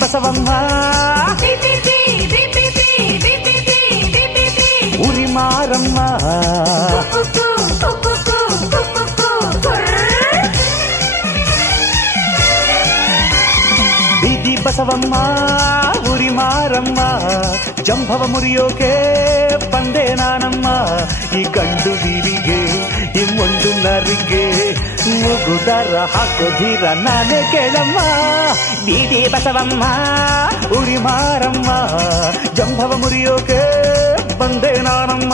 ಬಸವಮ್ಮ ಉರಿ ಮಾರಮ್ಮ ಬೀದಿ ಬಸವಮ್ಮ ಉರಿ ಮಾರಮ್ಮ ಜಂಭವ ಮುರಿಯೋಕೆ ಬಂದೆ ನಾನಮ್ಮ ಈ ಗಂಡು ಬೀರಿಗೆ ಈ ಮೊಂಡು ನರಿಗೆ ಮುಗುದರ ಹಾಕೋದಿರ ನಾನೇ ಕೇಳಮ್ಮ ಬೀದಿ ಬಸವಮ್ಮ ಉರಿ ಮಾರಮ್ಮ ಜಂಭವ ಮುರಿಯೋಕೆ ಬಂದೆ ನಾನಮ್ಮ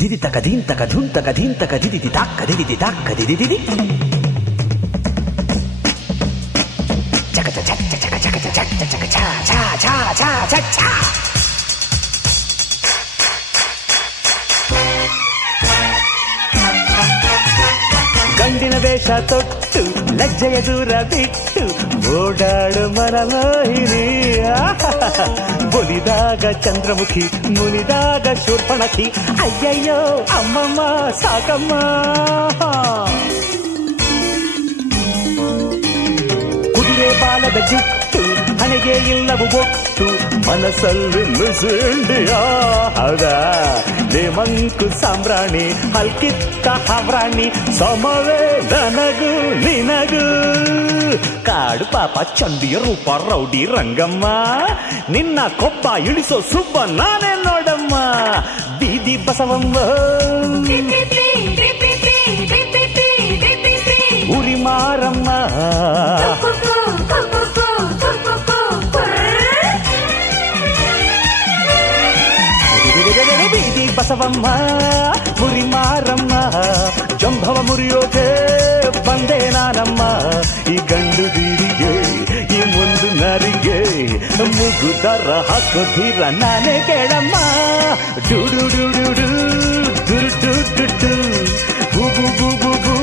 ದಿದಿ ತಕ ದೀನ್ ತಕ ಧುನ್ ತಕ ದೀನ್ ತಕ ದಿದಿ ತಾಕ್ಕ ದಿದಿ ತಾಕ್ಕ ದಿದಿ ದಿದಿ ಚಕ ಚಕ ಚಕ ಚಕ ಚಕ ಚಕ ಚಕ ಛಾ ಛಾ ಛಾ ಛಾ ಛಾ ಛಾ ಗಂಡಿನ ವೇಷ ತೊಟ್ಟು ಲಜ್ಜೆಯ ದೂರ ಬಿಟ್ಟು ಓಡಾಡು ಮನಮೋಹಿನಿ ಬೊಲಿದಾಗ ಚಂದ್ರಮುಖಿ ಮುನಿದಾಗ ಶೂರ್ಪಣಖಿ ಅಯ್ಯಯ್ಯೋ ಅಮ್ಮಮ್ಮ ಸಾಕಮ್ಮ ಕುದುರೆ ಬಾಲದ ಜುಟ್ಟು ಹಣೆಗೆ ಇಲ್ಲವು ಬೊಟ್ಟು ಮನಸ್ಸಲ್ಲಿ ಮಿಸುಂಡಿಯಾ ಹೌದಾ ಲೇಮಂಕು ಸಾಂಬ್ರಾಣಿ ಹಲ್ಕಿತ್ತ ಹವ್ರಾಣಿ ಸಮವೇ ನನಗೂ ನಿನಗೂ ಕಾಡು ಪಾಪ ಚಂದಿಯ ರೂಪ ರೌಡಿ ರಂಗಮ್ಮ ನಿನ್ನ ಕೊಬ್ಬ ಇಳಿಸೋ ಸುಬ್ಬ ನಾನೇ ನೋಡಮ್ಮ ಬೀದಿ ಬಸವಮ್ಮ ಉರಿ ಮಾರಮ್ಮ ಬೀದಿ ಬಸವಮ್ಮ ಮುರಿ ಮಾರಮ್ಮ ಜಂಭವ ಮುರಿಯೋಕೆ ಬಂದೆ ನಾನಮ್ಮ ಈ ಗಂಡು ಬೀರಿಗೆ ಈ ಮುಂದು ನರಿಗೆ ಮುಗುದರ ಹಾಕೋದಿರ ನಾನೇ ಕೇಳಮ್ಮ ಡು ಡು ಡು ಡು ಡು ಡು ಡು ಡು ಡು ಬು ಬು ಬು ಬು